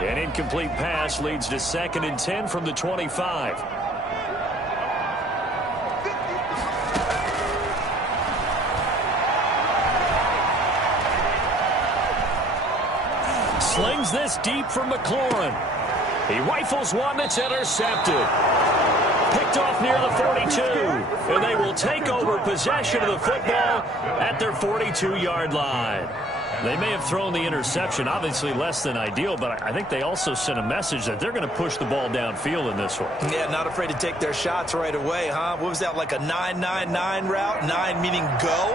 An incomplete pass leads to 2nd and 10 from the 25. Slings this deep from McLaurin. He rifles one that's intercepted. Picked off near the 42. And they will take over possession of the football at their 42-yard line. They may have thrown the interception, obviously less than ideal, but I think they also sent a message that they're going to push the ball downfield in this one. Yeah, not afraid to take their shots right away, huh? What was that, like a 9-9-9 route? 9 meaning go?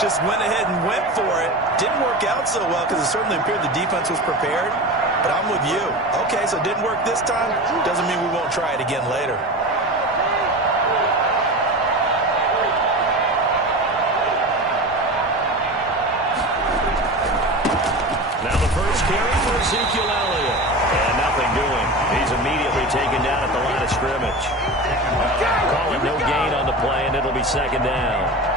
Just went ahead and went for it. Didn't work out so well because it certainly appeared the defense was prepared. But I'm with you. Okay, so it didn't work this time. Doesn't mean we won't try it again later. Now the first carry for Ezekiel Elliott. And nothing doing. He's immediately taken down at the line of scrimmage. Call it no gain on the play, and it'll be 2nd down.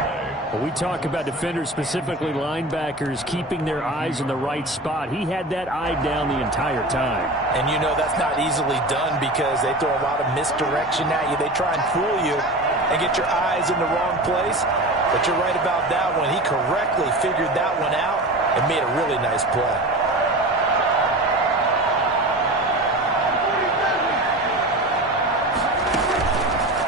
Well, we talk about defenders, specifically linebackers, keeping their eyes in the right spot. He had that eye down the entire time. And you know that's not easily done because they throw a lot of misdirection at you. They try and fool you and get your eyes in the wrong place. But you're right about that one. He correctly figured that one out and made a really nice play.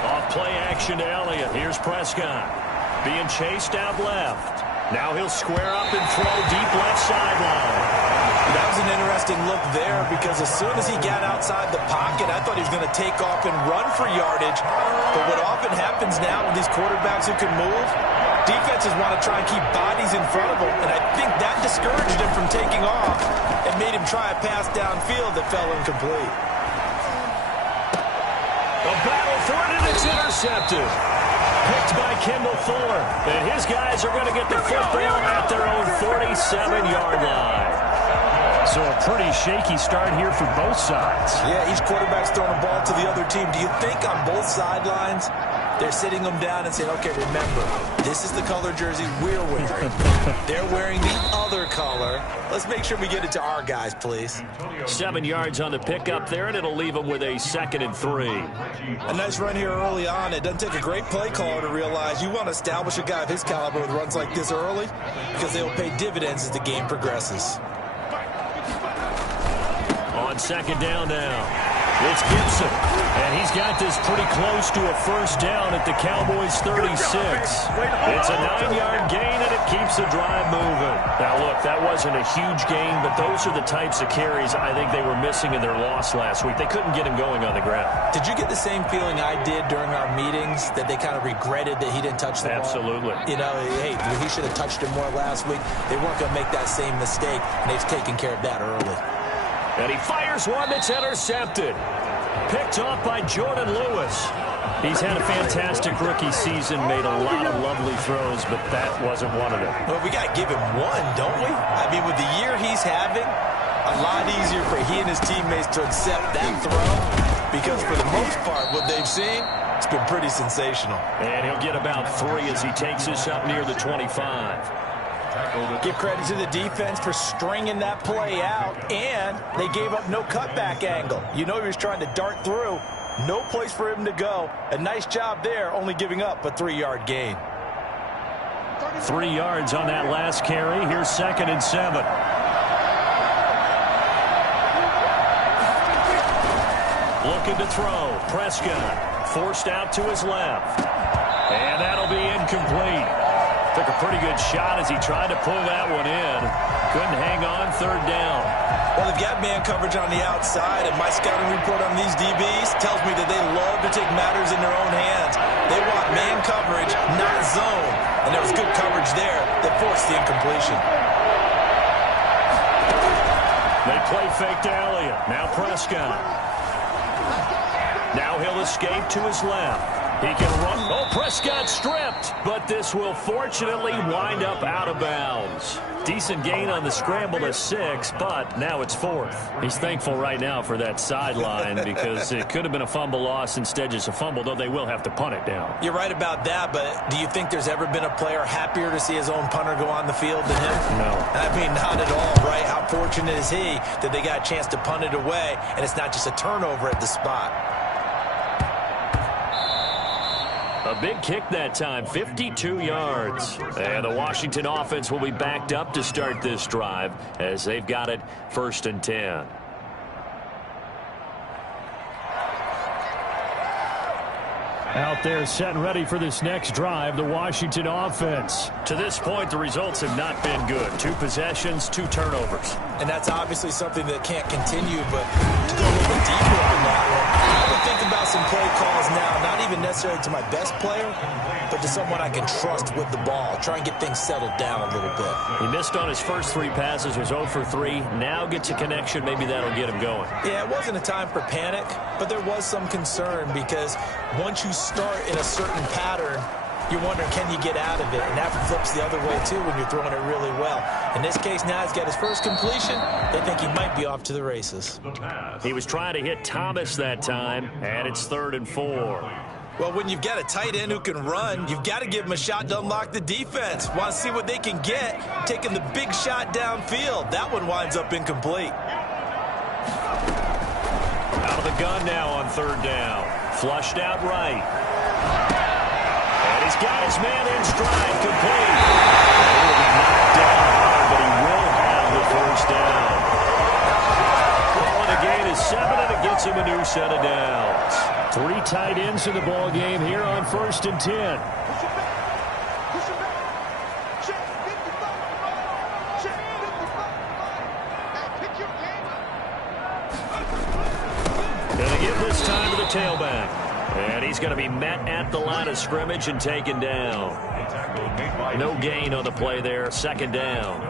Off play action to Elliott. Here's Prescott. Being chased out left. Now he'll square up and throw deep left sideline. That was an interesting look there because as soon as he got outside the pocket, I thought he was going to take off and run for yardage. But what often happens now with these quarterbacks who can move, defenses want to try and keep bodies in front of them. And I think that discouraged him from taking off and made him try a pass downfield that fell incomplete. A battle for it, and it's intercepted. Picked by Kendall Fuller. And his guys are going to get the football at their own 47-yard line. So a pretty shaky start here for both sides. Yeah, each quarterback's throwing a ball to the other team. Do you think on both sidelines they're sitting them down and saying, okay, remember, this is the color jersey we're wearing. They're wearing the other color. Let's make sure we get it to our guys, please. 7 yards on the pickup there, and it'll leave them with a 2nd and 3. A nice run here early on. It doesn't take a great play caller to realize you want to establish a guy of his caliber with runs like this early because they will pay dividends as the game progresses. On 2nd down now. It's Gibson, and he's got this pretty close to a first down at the Cowboys' 36. It's a 9-yard gain, and it keeps the drive moving. Now, look, that wasn't a huge gain, but those are the types of carries I think they were missing in their loss last week. They couldn't get him going on the ground. Did you get the same feeling I did during our meetings, that they kind of regretted that he didn't touch the ball? Absolutely. You know, hey, he should have touched it more last week. They weren't going to make that same mistake, and they've taken care of that early. And he fires one that's intercepted. Picked off by Jordan Lewis. He's had a fantastic rookie season, made a lot of lovely throws, but that wasn't one of them. Well, we got to give him one, don't we? I mean, with the year he's having, a lot easier for he and his teammates to accept that throw because for the most part, what they've seen, it's been pretty sensational. And he'll get about 3 as he takes this up near the 25. Give credit to the defense for stringing that play out, and they gave up no cutback angle. You know he was trying to dart through. No place for him to go. A nice job there, only giving up a 3-yard gain. 3 yards on that last carry. Here's 2nd and 7. Looking to throw. Prescott forced out to his left. And that'll be incomplete. Took a pretty good shot as he tried to pull that one in. Couldn't hang on 3rd down. Well, they've got man coverage on the outside, and my scouting report on these DBs tells me that they love to take matters in their own hands. They want man coverage, not zone. And there was good coverage there that forced the incompletion. They play fake to Elliott. Now Prescott. Now he'll escape to his left. He can run. Oh, Prescott stripped, but this will fortunately wind up out of bounds. Decent gain on the scramble to 6, but now it's 4th. He's thankful right now for that sideline because it could have been a fumble loss, instead just a fumble, though they will have to punt it down. You're right about that, but do you think there's ever been a player happier to see his own punter go on the field than him? No. I mean, not at all, right? How fortunate is he that they got a chance to punt it away, and it's not just a turnover at the spot. A big kick that time, 52 yards. And the Washington offense will be backed up to start this drive as they've got it 1st and 10. Out there set and ready for this next drive, the Washington offense. To this point, the results have not been good. 2 possessions, 2 turnovers. And that's obviously something that can't continue, but to go a little bit deeper on that one, I would think about some play calls now, not even necessarily to my best player, but to someone I can trust with the ball. Try and get things settled down a little bit. He missed on his first 3 passes, was 0 for 3. Now gets a connection. Maybe that'll get him going. Yeah, it wasn't a time for panic, but there was some concern because once you start in a certain pattern, you're wondering, can you get out of it? And that flips the other way, too, when you're throwing it really well. In this case, now he's got his first completion. They think he might be off to the races. He was trying to hit Thomas that time, and it's 3rd and 4. Well, when you've got a tight end who can run, you've got to give him a shot to unlock the defense. Want to see what they can get, taking the big shot downfield. That one winds up incomplete. Out of the gun now on 3rd down. Flushed out right. And he's got his man in stride, complete. He will be knocked down hard, but he will have the 1st down. Well, the gain is 7, and it gets him a new set of downs. 3 tight ends in the ball game here on 1st and 10. Gonna give this time to the tailback. And he's going to be met at the line of scrimmage and taken down. No gain on the play there. 2nd down.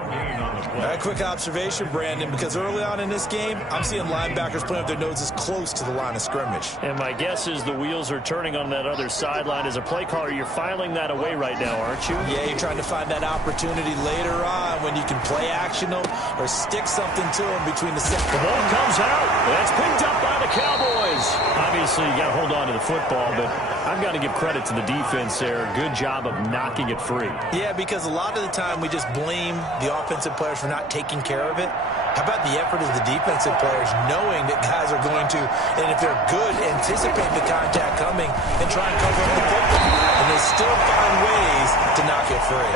A quick observation, Brandon, because early on in this game, I'm seeing linebackers playing with their noses close to the line of scrimmage. And my guess is the wheels are turning on that other sideline. As a play caller, you're filing that away right now, aren't you? Yeah, you're trying to find that opportunity later on when you can play action them or stick something to them between the set. The ball comes out. That's picked up by the Cowboys. Obviously, you got to hold on to the football, but I've got to give credit to the defense there. Good job of knocking it free. Yeah, because a lot of the time we just blame the offensive players for not taking care of it. How about the effort of the defensive players knowing that guys are going to, and if they're good, anticipate the contact coming and try and cover up the football. And they still find ways to knock it free.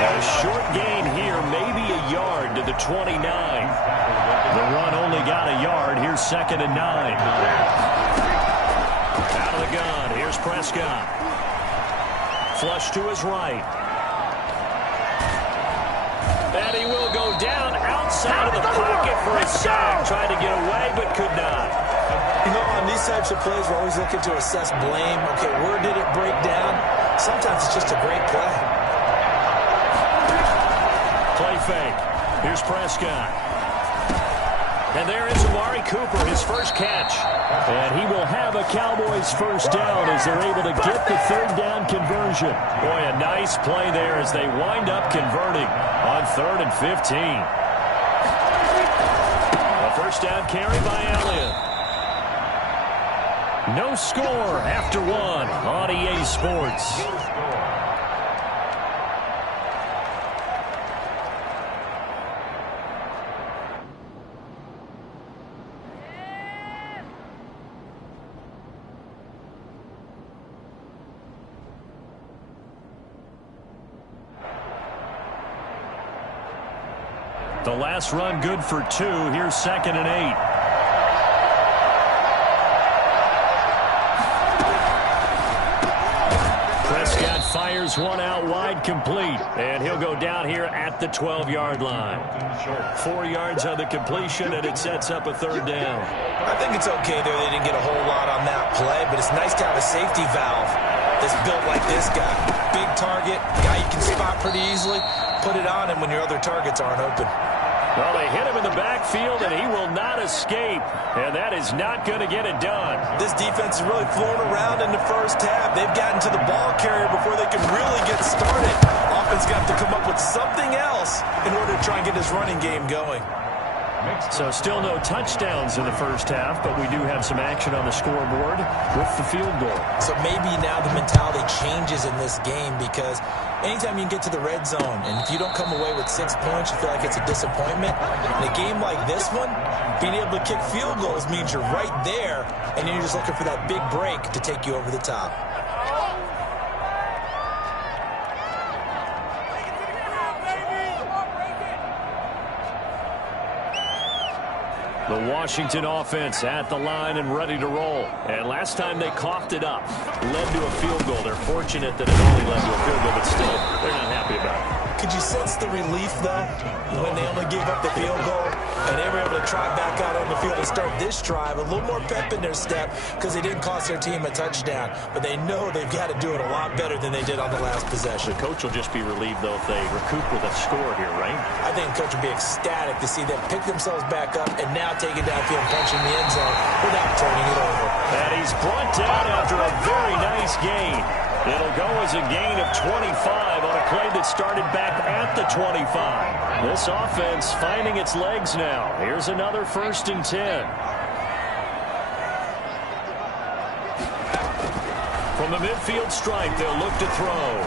A short gain here, maybe a yard to the 29. The run only got a yard. Here's 2nd and 9. Out of the gun, here's Prescott. Flush to his right. And he will go down outside of the pocket for a sack. Tried to get away, but could not. You know, on these types of plays, we're always looking to assess blame. Okay, where did it break down? Sometimes it's just a great play. Play fake. Here's Prescott. And there is Amari Cooper, his first catch. And he will have a Cowboys 1st down as they're able to get the 3rd down conversion. Boy, a nice play there as they wind up converting on 3rd and 15. A 1st down carry by Elliott. No score after 1 on EA Sports. The last run good for 2. Here's 2nd and 8. Prescott fires one out wide, complete. And he'll go down here at the 12-yard line. 4 yards on the completion, and it sets up a 3rd down. I think it's okay there. They didn't get a whole lot on that play, but it's nice to have a safety valve that's built like this guy. Big target, guy you can spot pretty easily. Put it on him when your other targets aren't open. Well, they hit him in the backfield, and he will not escape. And that is not going to get it done. This defense is really flown around in the first half. They've gotten to the ball carrier before they can really get started. Offense got to come up with something else in order to try and get this running game going. So still no touchdowns in the first half, but we do have some action on the scoreboard with the field goal. So maybe now the mentality changes in this game, because anytime you can get to the red zone, and if you don't come away with 6 points, you feel like it's a disappointment. In a game like this one, being able to kick field goals means you're right there, and then you're just looking for that big break to take you over the top. The Washington offense at the line and ready to roll. And last time they coughed it up, led to a field goal. They're fortunate that it only led to a field goal, but still, they're not happy about it. Could you sense the relief, though, when they only gave up the field goal and they were able to try back out on the field and start this drive? A little more pep in their step because they didn't cost their team a touchdown. But they know they've got to do it a lot better than they did on the last possession. The coach will just be relieved, though, if they recoup with a score here, right? I think the coach will be ecstatic to see them pick themselves back up and now take it downfield and punch in the end zone without turning it over. And he's brought down after a very nice gain. It'll go as a gain of 25 on a play that started back at the 25. This offense finding its legs now. Here's another 1st and 10. From the midfield stripe, they'll look to throw.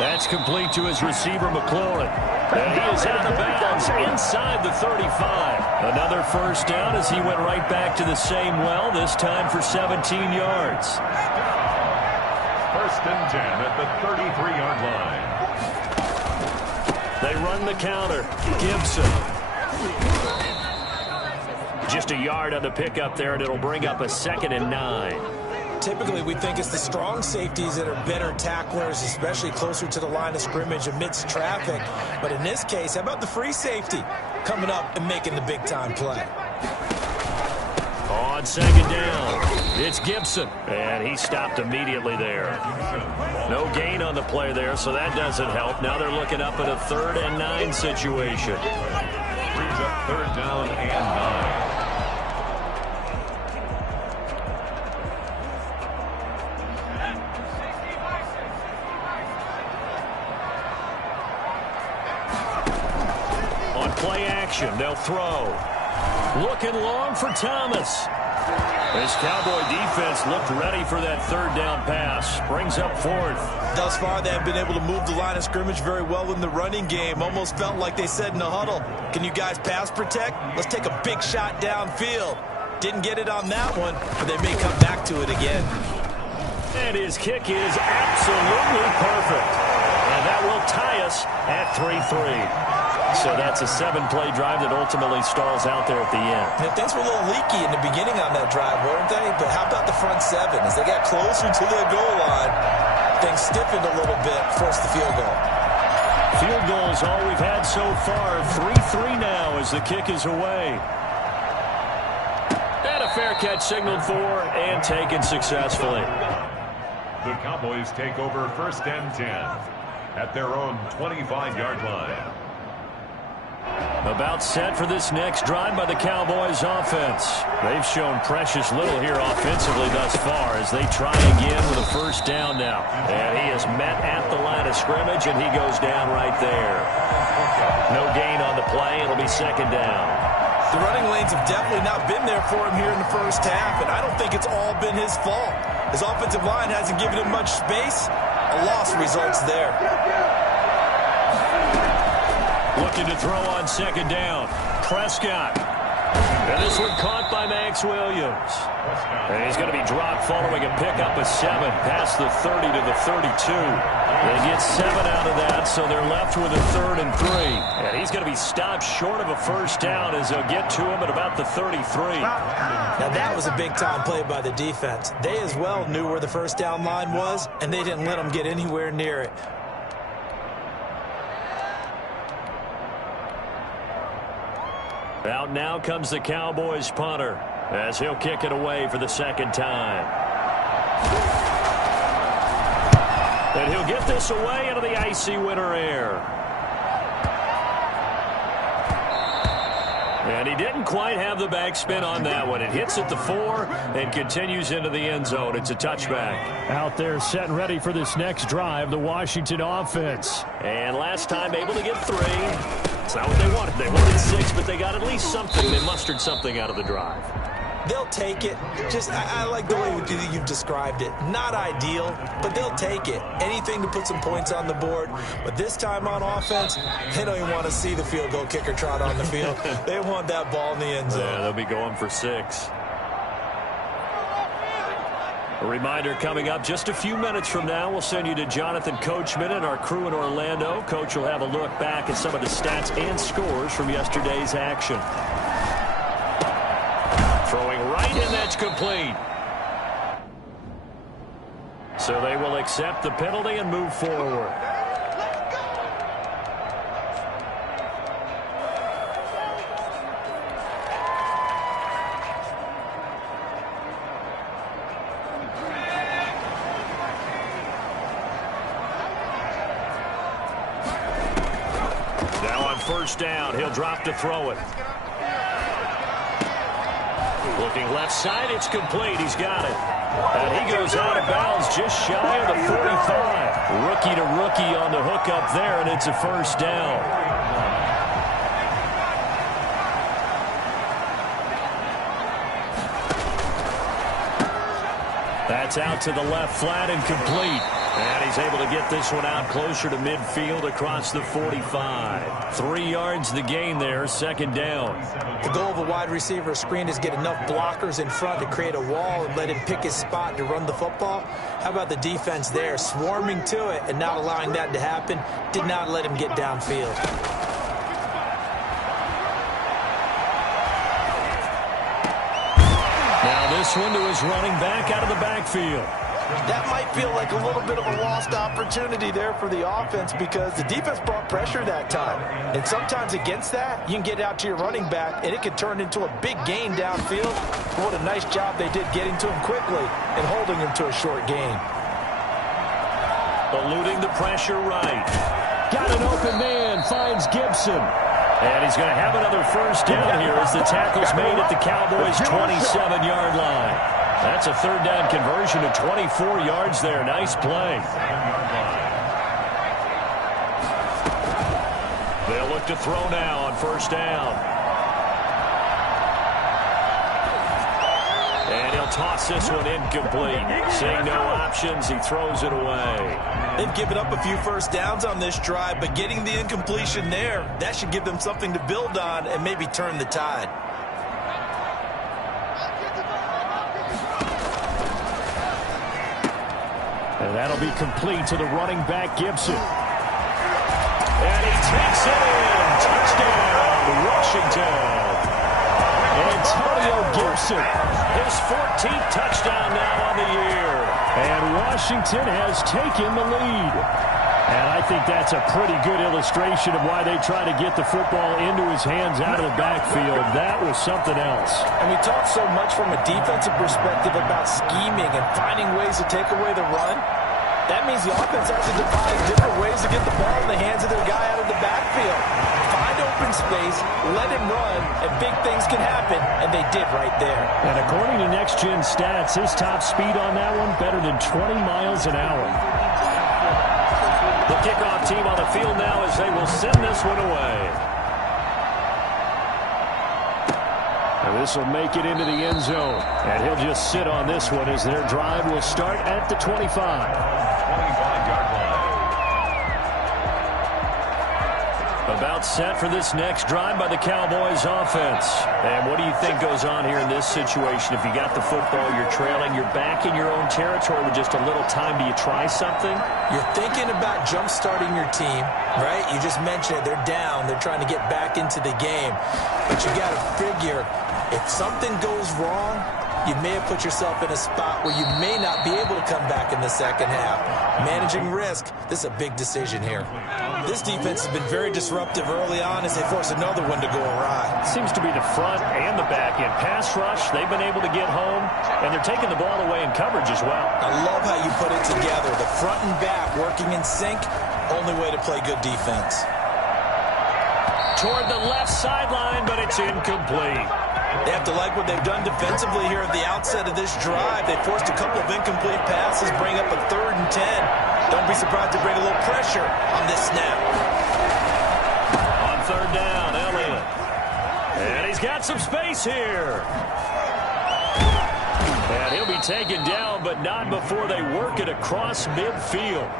That's complete to his receiver, McLaurin. And he is out of bounds inside the 35. Another 1st down as he went right back to the same well, this time for 17 yards. 1st and 10 at the 33-yard line. They run the counter. Gibson. Just a yard on the pickup there, and it'll bring up a 2nd and 9. Typically, we think it's the strong safeties that are better tacklers, especially closer to the line of scrimmage amidst traffic. But in this case, how about the free safety coming up and making the big-time play? On 2nd down, it's Gibson, and he stopped immediately there. No gain on the play there, so that doesn't help. Now they're looking up at a 3rd and 9 situation. Brings up 3rd down and 9. Play action, they'll throw. Looking long for Thomas. This Cowboy defense looked ready for that 3rd down pass. Brings up 4th. Thus far, they have been able to move the line of scrimmage very well in the running game. Almost felt like they said in the huddle, can you guys pass protect? Let's take a big shot downfield. Didn't get it on that one, but they may come back to it again. And his kick is absolutely perfect. And that will tie us at 3-3. So that's a 7-play drive that ultimately stalls out there at the end. And things were a little leaky in the beginning on that drive, weren't they? But how about the front 7? As they got closer to the goal line, things stiffened a little bit, forced the field goal. Field goals all we've had so far. 3-3 now as the kick is away. And a fair catch signaled for and taken successfully. The Cowboys take over 1st and 10 at their own 25-yard line. About set for this next drive by the Cowboys offense. They've shown precious little here offensively thus far as they try again with a 1st down now. And he is met at the line of scrimmage, and he goes down right there. No gain on the play. It'll be 2nd down. The running lanes have definitely not been there for him here in the first half, and I don't think it's all been his fault. His offensive line hasn't given him much space. A loss results there. Looking to throw on 2nd down. Prescott. And this one caught by Max Williams. And he's going to be dropped following a pickup of 7 past the 30 to the 32. They get 7 out of that, so they're left with a 3rd and 3. And he's going to be stopped short of a 1st down as they'll get to him at about the 33. Now that was a big-time play by the defense. They as well knew where the 1st down line was, and they didn't let them get anywhere near it. Out now comes the Cowboys punter as he'll kick it away for the 2nd time. And he'll get this away into the icy winter air. And he didn't quite have the backspin on that one. It hits at the 4 and continues into the end zone. It's a touchback. Out there set and ready for this next drive, the Washington offense. And last time able to get 3. It's not what they wanted. They wanted 6, but they got at least something. They mustered something out of the drive. They'll take it. I like the way you've described it. Not ideal, but they'll take it. Anything to put some points on the board. But this time on offense, they don't even want to see the field goal kicker trot on the field. They want that ball in the end zone. Yeah, they'll be going for 6. A reminder coming up just a few minutes from now, we'll send you to Jonathan Coachman and our crew in Orlando. Coach will have a look back at some of the stats and scores from yesterday's action. Throwing right, and that's complete. So they will accept the penalty and move forward. Now on first down, he'll drop to throw it. Looking left side, it's complete. He's got it. And he goes out of bounds just shy of the 45. Rookie to rookie on the hook up there, and it's a first down. That's out to the left flat and complete. And he's able to get this one out closer to midfield across the 45. 3 yards the gain there, second down. The goal of a wide receiver screen is get enough blockers in front to create a wall and let him pick his spot to run the football. How about the defense there, swarming to it and not allowing that to happen? Did not let him get downfield. Now this one to his running back out of the backfield. That might feel like a little bit of a lost opportunity there for the offense because the defense brought pressure that time. And sometimes against that, you can get out to your running back, and it could turn into a big gain downfield. What a nice job they did getting to him quickly and holding him to a short gain. Eluding the pressure right. Got an open man, finds Gibson. And he's going to have another first down here as the tackle's made at the Cowboys' 27-yard line. That's a third down conversion to 24 yards there. Nice play. They'll look to throw now on first down. And he'll toss this one incomplete. Seeing no options, he throws it away. They've given up a few first downs on this drive, but getting the incompletion there, that should give them something to build on and maybe turn the tide. And that'll be complete to the running back, Gibson. And he takes it in. Touchdown, Washington. Antonio Gibson. His 14th touchdown now on the year. And Washington has taken the lead. And I think that's a pretty good illustration of why they try to get the football into his hands out of the backfield. That was something else. And we talk so much from a defensive perspective about scheming and finding ways to take away the run. That means the offense has to devise different ways to get the ball in the hands of their guy out of the backfield. Find open space, let him run, and big things can happen, and they did right there. And according to Next Gen Stats, his top speed on that one better than 20 miles an hour. The kickoff team on the field now as they will send this one away. And this will make it into the end zone. And he'll just sit on this one as their drive will start at the 25. 25-yard line. About set for this next drive by the Cowboys offense. And what do you think goes on here in this situation? If you got the football, you're trailing, you're back in your own territory with just a little time. Do you try something? You're thinking about jump-starting your team, right? You just mentioned it. They're down. They're trying to get back into the game. But you got to figure, if something goes wrong, you may have put yourself in a spot where you may not be able to come back in the second half. Managing risk, this is a big decision here. This defense has been very disruptive early on as they force another one to go awry. Seems to be the front and the back end. Pass rush, they've been able to get home, and they're taking the ball away in coverage as well. I love how you put it together. The front and back working in sync, only way to play good defense. toward the left sideline, but it's incomplete. They have to like what they've done defensively here at the outset of this drive. They forced a couple of incomplete passes, bring up a 3rd and 10. Don't be surprised to bring a little pressure on this snap. On 3rd down, Elliott. And he's got some space here. And he'll be taken down, but not before they work it across midfield.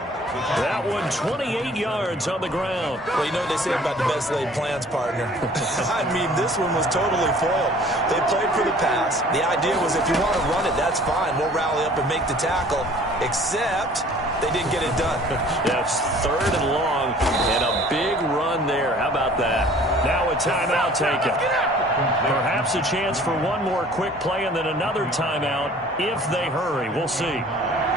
That one 28 yards on the ground. Well, you know what they say about the best laid plans, partner. I mean, this one was totally foiled. They played for the pass. The idea was if you want to run it, that's fine. We'll rally up and make the tackle. Except they didn't get it done. That's 3rd and long and a big run there. How about that? Now a timeout taken. Perhaps a chance for one more quick play and then another timeout if they hurry. We'll see.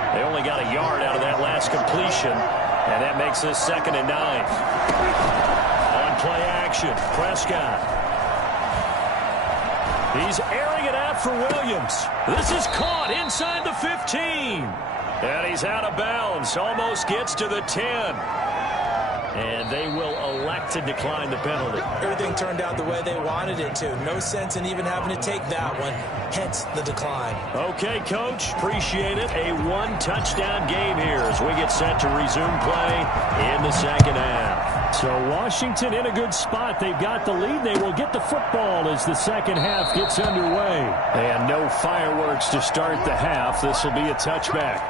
They only got a yard out of that last completion, and that makes this 2nd and 9. On play action, Prescott. He's airing it out for Williams. This is caught inside the 15. And he's out of bounds, almost gets to the 10. And they will elect to decline the penalty. Everything turned out the way they wanted it to. No sense in even having to take that one, hence the decline. Okay, Coach, appreciate it. A 1-touchdown game here as we get set to resume play in the 2nd half. So Washington in a good spot. They've got the lead. They will get the football as the 2nd half gets underway. And no fireworks to start the half. This will be a touchback.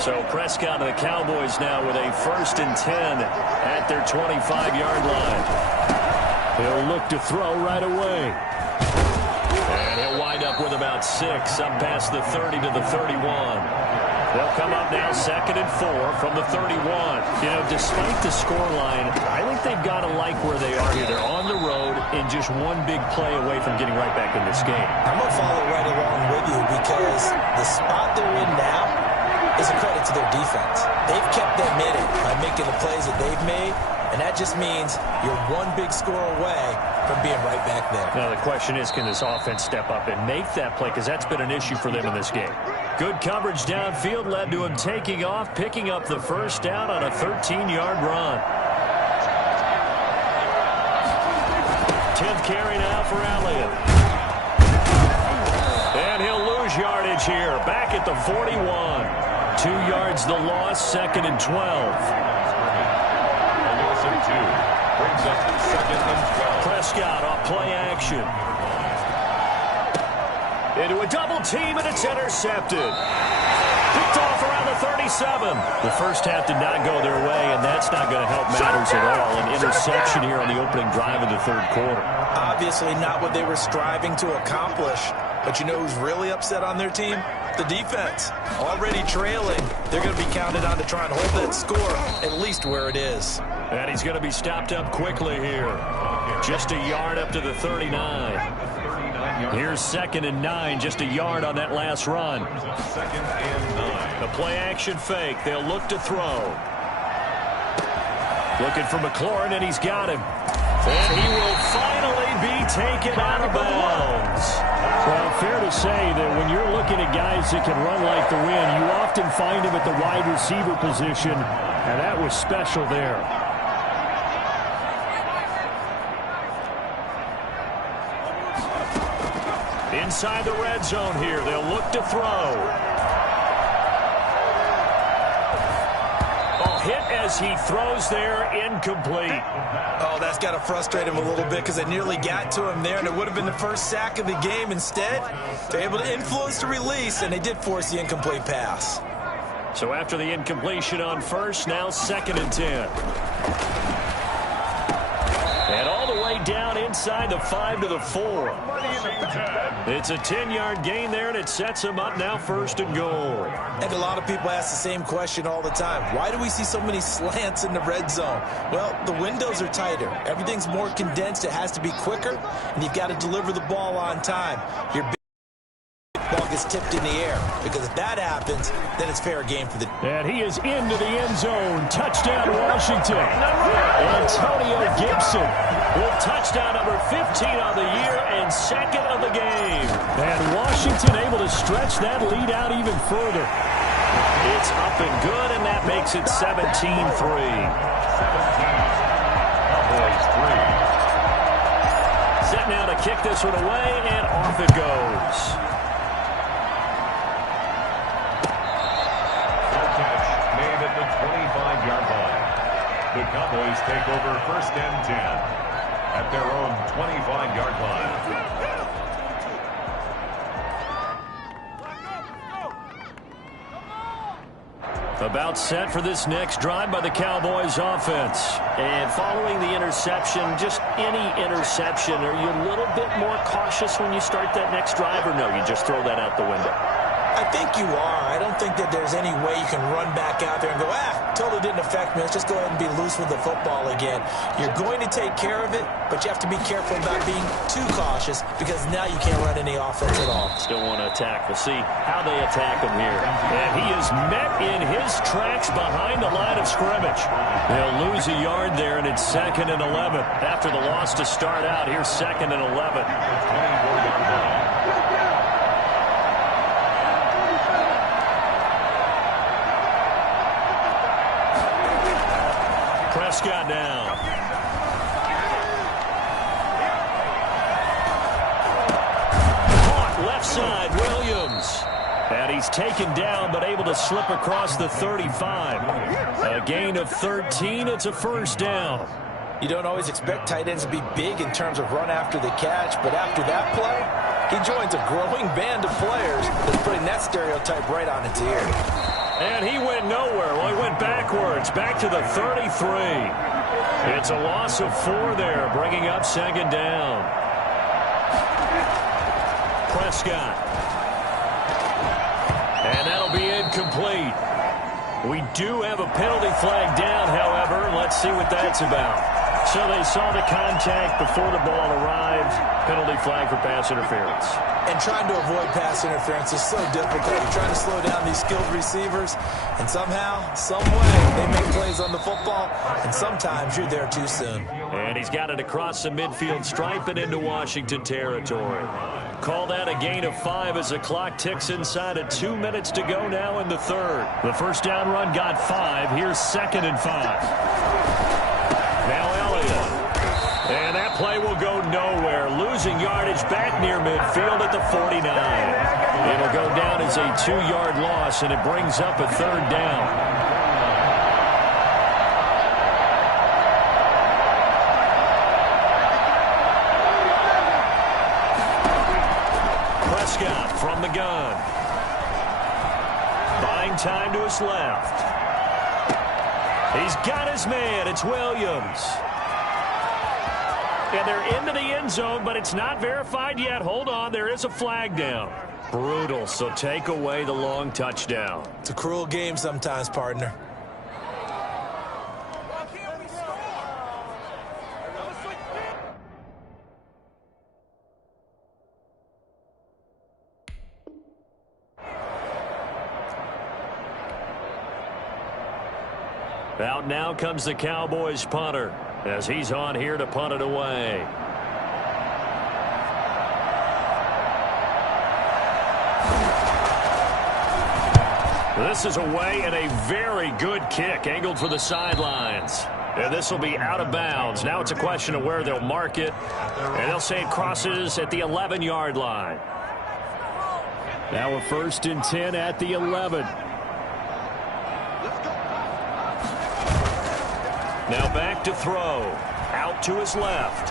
So Prescott and the Cowboys now with a 1st and 10 at their 25-yard line. He'll look to throw right away. And he'll wind up with about 6 up past the 30 to the 31. They'll come up now 2nd and 4 from the 31. You know, despite the scoreline, I think they've got to like where they are here. They're on the road and just one big play away from getting right back in this game. I'm going to follow right along with you because the spot they're in now is a credit to their defense. They've kept them in it by making the plays that they've made, and that just means you're one big score away from being right back there. Now the question is, can this offense step up and make that play, because that's been an issue for them in this game. Good coverage downfield led to him taking off, picking up the 1st down on a 13-yard run. 10th carry now for Elliott. And he'll lose yardage here, back at the 41. 2 yards the loss, 2nd and 12. Brings up 2nd and 12. Prescott off play action. Into a double team, and it's intercepted. Picked off around the 37. The first half did not go their way, and that's not going to help matters at all. An interception here on the opening drive of the 3rd quarter. Obviously not what they were striving to accomplish. But you know who's really upset on their team? The defense. Already trailing. They're going to be counted on to try and hold that score at least where it is. And he's going to be stopped up quickly here. Just a yard up to the 39. Here's 2nd and 9. Just a yard on that last run. 2nd and 9. The play action fake. They'll look to throw. Looking for McLaurin, and he's got him. And he will finally be taken out of bounds. Well, fair to say that when you're looking at guys that can run like the wind, you often find them at the wide receiver position, and that was special there. Inside the red zone here, they'll look to throw. Hit as he throws there, incomplete. Oh, that's got to frustrate him a little bit because they nearly got to him there, and it would have been the first sack of the game. Instead, they're able to influence the release, and they did force the incomplete pass. So after the incompletion on 1st, now 2nd and 10. And all the way down inside the 5 to the 4. It's a 10-yard gain there, and it sets him up now 1st and goal. And a lot of people ask the same question all the time. Why do we see so many slants in the red zone? Well, the windows are tighter. Everything's more condensed. It has to be quicker, and you've got to deliver the ball on time. Your big ball gets tipped in the air, because if that happens, then it's fair game for the... And he is into the end zone. Touchdown, Washington. Antonio Gibson with touchdown number 15 on the year and 2nd of the game. And Washington able to stretch that lead out even further. It's up and good, and that makes it 17-3. Set now to kick this one away, and off it goes. Catch made at the 25-yard line. The Cowboys take over 1st and 10 at their own 25-yard line. About set for this next drive by the Cowboys offense. And following the interception, just any interception, are you a little bit more cautious when you start that next drive, or no, you just throw that out the window? I think you are. I don't think that there's any way you can run back out there and go, totally didn't affect me. Let's just go ahead and be loose with the football again. You're going to take care of it, but you have to be careful about being too cautious because now you can't run any offense at all. Still want to attack. We'll see how they attack him here. And he is met in his tracks behind the line of scrimmage. They'll lose a yard there, and it's 2nd and 11. After the loss to start out, here's 2nd and 11. 24-yard line. Prescott down. Caught left side, Williams. And he's taken down, but able to slip across the 35. A gain of 13. It's a 1st down. You don't always expect tight ends to be big in terms of run after the catch, but after that play, he joins a growing band of players that's putting that stereotype right on its ear. And he went nowhere. Well, he went backwards, back to the 33. It's a loss of 4 there, bringing up 2nd down. Prescott. And that'll be incomplete. We do have a penalty flag down, however. Let's see what that's about. So they saw the contact before the ball arrived. Penalty flag for pass interference. And trying to avoid pass interference is so difficult. You're trying to slow down these skilled receivers, and somehow, some way, they make plays on the football, and sometimes you're there too soon. And he's got it across the midfield stripe and into Washington territory. Call that a gain of 5 as the clock ticks inside of 2 minutes to go now in the 3rd. The 1st down run got 5. Here's 2nd and 5. Now Elliott. And that play will go nowhere. Losing yardage back near midfield at the 49. It'll go down as a 2-yard loss, and it brings up a 3rd down. Prescott from the gun. Buying time to his left. He's got his man. It's Williams. And they're into the end zone, but it's not verified yet. Hold on, there is a flag down. Brutal, so take away the long touchdown. It's a cruel game sometimes, partner. Out now comes the Cowboys punter as he's on here to punt it away. This is away and a very good kick angled for the sidelines. And this will be out of bounds. Now it's a question of where they'll mark it. And they'll say it crosses at the 11-yard line. Now a 1st and 10 at the 11. Now back to throw. Out to his left.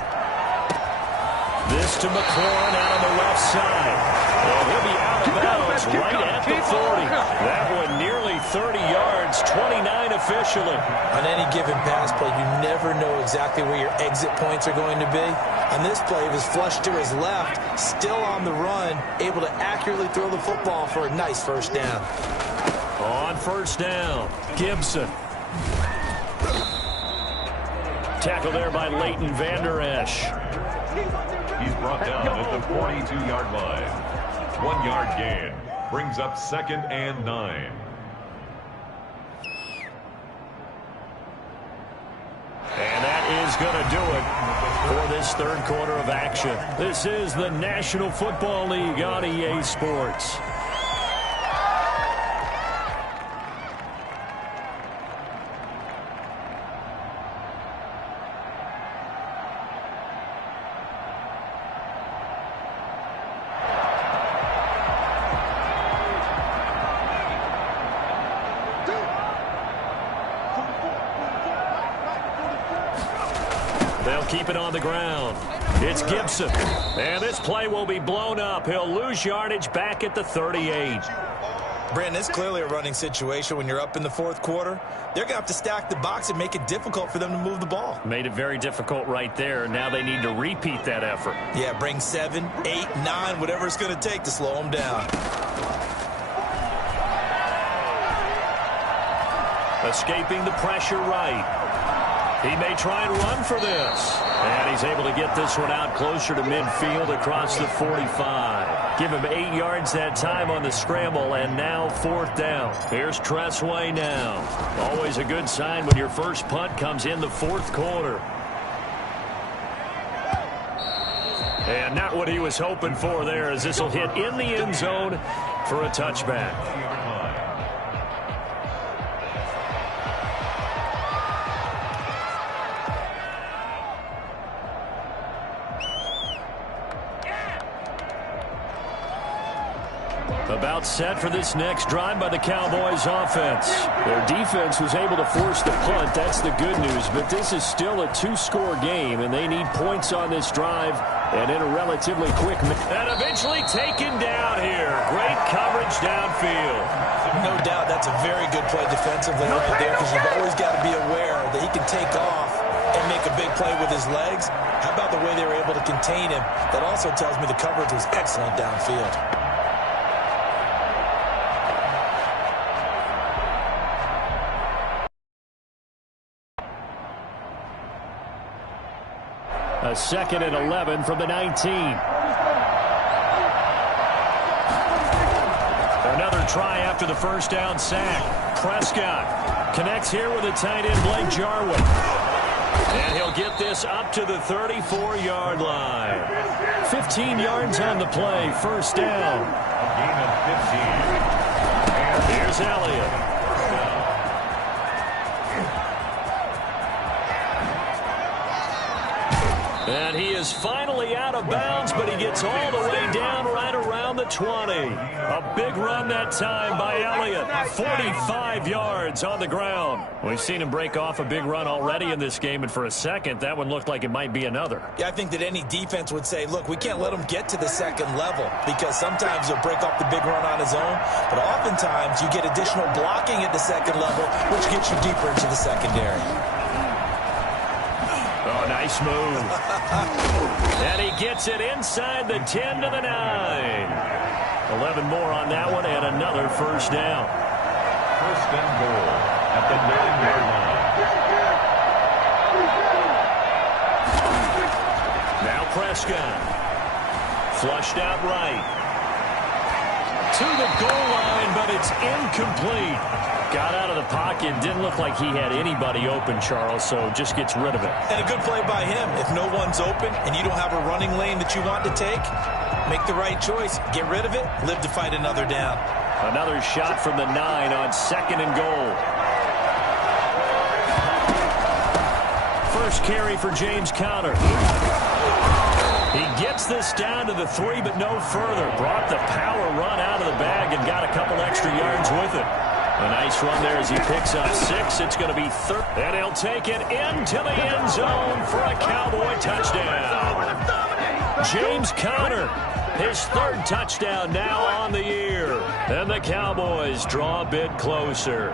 This to McLaurin out on the left side. And he'll be out of bounds right at the 40. That one nearly 30 yards, 29 officially. On any given pass play, you never know exactly where your exit points are going to be. On this play, he was flushed to his left, still on the run, able to accurately throw the football for a nice 1st down. On 1st down, Gibson. Tackle there by Leighton Vander Esch. He's brought down at the 42-yard line. 1-yard gain brings up 2nd and 9. And that is going to do it for this 3rd quarter of action. This is the National Football League on EA Sports. keep it on the ground. It's Gibson. And this play will be blown up. He'll lose yardage back at the 38. Brandon, it's clearly a running situation when you're up in the fourth quarter. They're going to have to stack the box and make it difficult for them to move the ball. Made it very difficult right there. Now they need to repeat that effort. Yeah, bring 7, 8, 9, whatever it's going to take to slow them down. Escaping the pressure right. He may try and run for this. And he's able to get this one out closer to midfield across the 45. Give him 8 yards that time on the scramble, and now 4th down. Here's Tressway now. Always a good sign when your first punt comes in the 4th quarter. And not what he was hoping for there, as this will hit in the end zone for a touchback. About set for this next drive by the Cowboys offense. Their defense was able to force the punt. That's the good news. But this is still a 2-score game, and they need points on this drive and in a relatively quick minute. And eventually taken down here. Great coverage downfield. No doubt that's a very good play defensively right there, because you've always got to be aware that he can take off and make a big play with his legs. How about the way they were able to contain him? That also tells me the coverage was excellent downfield. A 2nd and 11 from the 19. Another try after the first down sack. Prescott connects here with a tight end, Blake Jarwin. And he'll get this up to the 34-yard line. 15 yards on the play, 1st down. Gain of 15. Here's Elliott. And he is finally out of bounds, but he gets all the way down right around the 20. A big run that time by Elliott. 45 yards on the ground. We've seen him break off a big run already in this game, and for a second, that one looked like it might be another. Yeah, I think that any defense would say, look, we can't let him get to the 2nd level, because sometimes he'll break off the big run on his own, but oftentimes you get additional blocking at the 2nd level, which gets you deeper into the secondary. Oh, nice move. And he gets it inside the 10 to the 9. 11 more on that one, and another 1st down. 1st and goal at the 9-yard line. Now Prescott. Flushed out right. To the goal line, but it's incomplete. Got out of the pocket. Didn't look like he had anybody open, Charles, so just gets rid of it. And a good play by him. If no one's open and you don't have a running lane that you want to take, make the right choice. Get rid of it. Live to fight another down. Another shot from the 9 on 2nd and goal. First carry for James Conner. He gets this down to the 3, but no further. Brought the power run out of the bag and got a couple extra yards with it. A nice run there as he picks up 6. It's going to be 3rd. And he'll take it into the end zone for a Cowboy touchdown. James Conner, his 3rd touchdown now on the year. And the Cowboys draw a bit closer.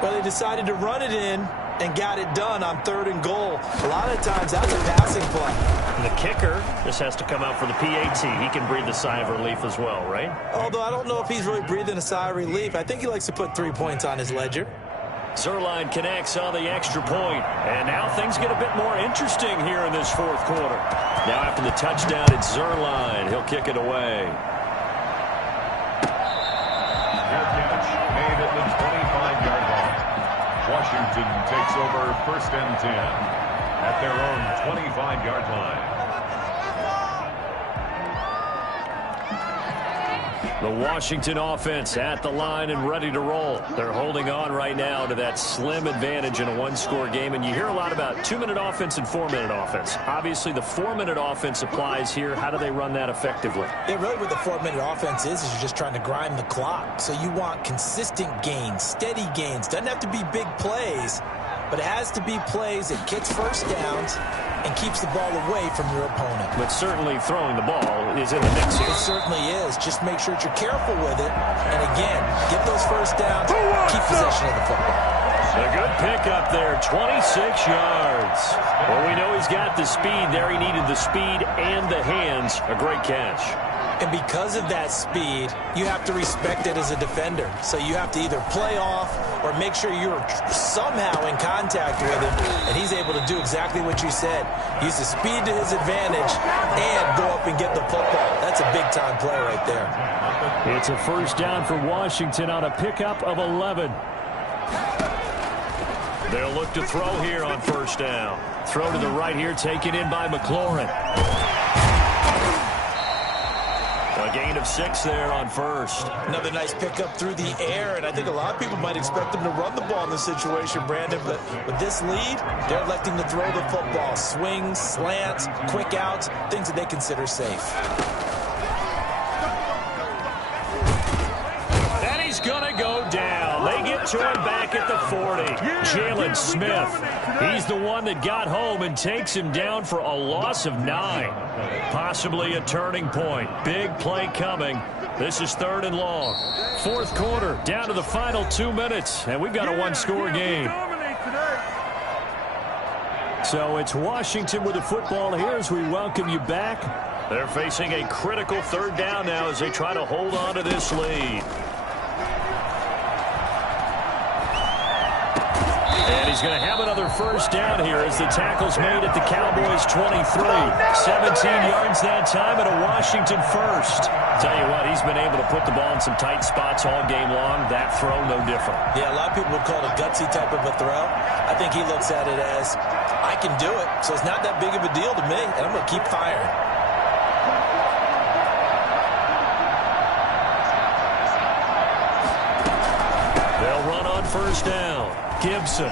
Well, they decided to run it in and got it done on 3rd and goal. A lot of times that's a passing play. And the kicker just has to come out for the PAT. He can breathe a sigh of relief as well, right? Although I don't know if he's really breathing a sigh of relief. I think he likes to put 3 points on his ledger. Zerline connects on the extra point. And now things get a bit more interesting here in this 4th quarter. Now after the touchdown, it's Zerline. He'll kick it away. Fair catch made at the 25-yard line. Washington takes over 1st and 10 at their own 25-yard line. The Washington offense at the line and ready to roll. They're holding on right now to that slim advantage in a 1-score game. And you hear a lot about 2-minute offense and 4-minute offense. Obviously, the 4-minute offense applies here. How do they run that effectively? Yeah, really what the 4-minute offense is you're just trying to grind the clock. So you want consistent gains, steady gains. Doesn't have to be big plays, but it has to be plays that gets first downs and keeps the ball away from your opponent. But certainly throwing the ball is in the mix here. It certainly is. Just make sure that you're careful with it. And again, get those first downs, keep possession of the football. A good pickup there, 26 yards. Well, we know he's got the speed there. He needed the speed and the hands. A great catch. And because of that speed, you have to respect it as a defender. So you have to either play off or make sure you're somehow in contact with him. And he's able to do exactly what you said. Use the speed to his advantage and go up and get the football. That's a big-time play right there. It's a first down for Washington on a pickup of 11. They'll look to throw here on first down. Throw to the right here, taken in by McLaurin. A gain of 6 there on first. Another nice pickup through the air, and I think a lot of people might expect them to run the ball in this situation, Brandon, but with this lead, they're electing to throw the football. Swings, slants, quick outs, things that they consider safe. And he's going to go down. They get to him back at the 40. Jalen Smith. He's the one that got home and takes him down for a loss of 9. Possibly a turning point. Big play coming. This is 3rd and long. 4th quarter, down to the final 2 minutes, and we've got a one-score game. So it's Washington with the football here as we welcome you back. They're facing a critical 3rd down now as they try to hold on to this lead. And he's going to have another first down here as the tackle's made at the Cowboys' 23. 17 yards that time and a Washington first. Tell you what, he's been able to put the ball in some tight spots all game long. That throw, no different. Yeah, a lot of people would call it a gutsy type of a throw. I think he looks at it as, I can do it, so it's not that big of a deal to me, and I'm going to keep firing. They'll run on first down. Gibson.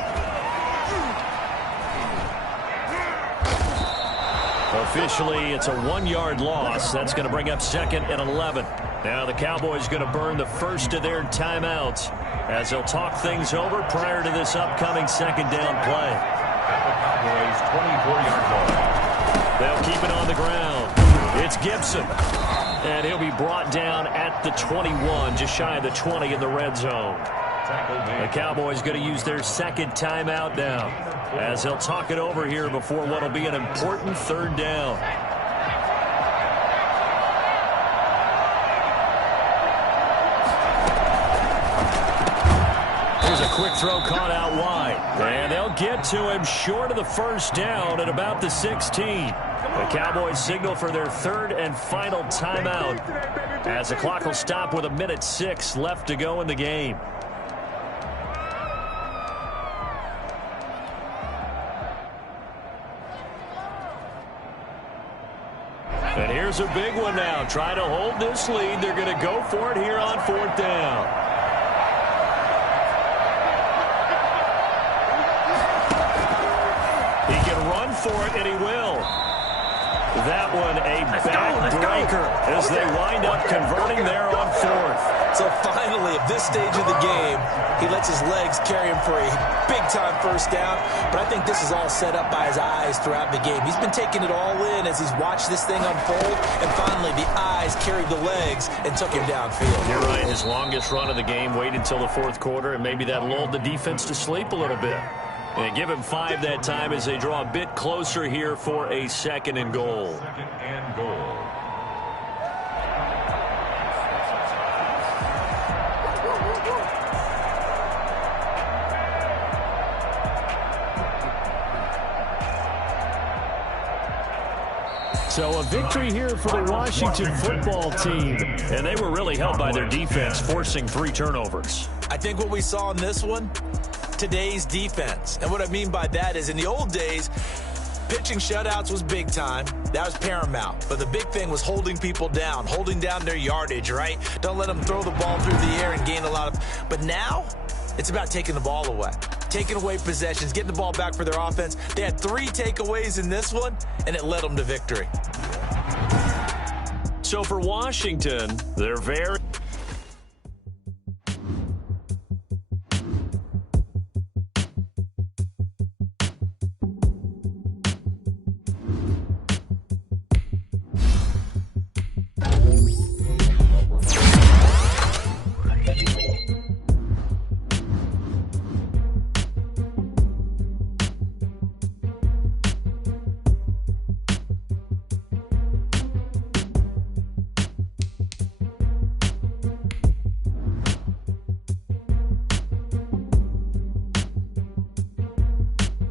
Officially, it's a 1-yard loss. That's going to bring up 2nd and 11. Now the Cowboys going to burn the first of their timeouts as they'll talk things over prior to this upcoming 2nd down play. Cowboys 24-yard line. They'll keep it on the ground. It's Gibson. And he'll be brought down at the 21, just shy of the 20 in the red zone. The Cowboys going to use their 2nd timeout now as they'll talk it over here before what will be an important 3rd down. Here's a quick throw caught out wide. And they'll get to him short of the first down at about the 16. The Cowboys signal for their 3rd and final timeout as the clock will stop with 1:06 left to go in the game. And here's a big one now. Trying to hold this lead. They're going to go for it here on 4th down. He can run for it, and he will. That one a backbreaker as they wind up converting there on 4th. So finally, at this stage of the game, he lets his legs carry him for a big-time first down. But I think this is all set up by his eyes throughout the game. He's been taking it all in as he's watched this thing unfold. And finally, the eyes carried the legs and took him downfield. You're right. His longest run of the game waited until the 4th quarter, and maybe that lulled the defense to sleep a little bit. And give him 5 that time as they draw a bit closer here for a 2nd and goal. 2nd and goal. So a victory here for the Washington football team. And they were really helped by their defense, forcing 3 turnovers. I think what we saw in this one, today's defense. And what I mean by that is in the old days, pitching shutouts was big time. That was paramount. But the big thing was holding people down, holding down their yardage, right? Don't let them throw the ball through the air and gain a lot of... But now, it's about taking the ball away. Taking away possessions, getting the ball back for their offense. They had 3 takeaways in this one, and it led them to victory. So for Washington, they're very...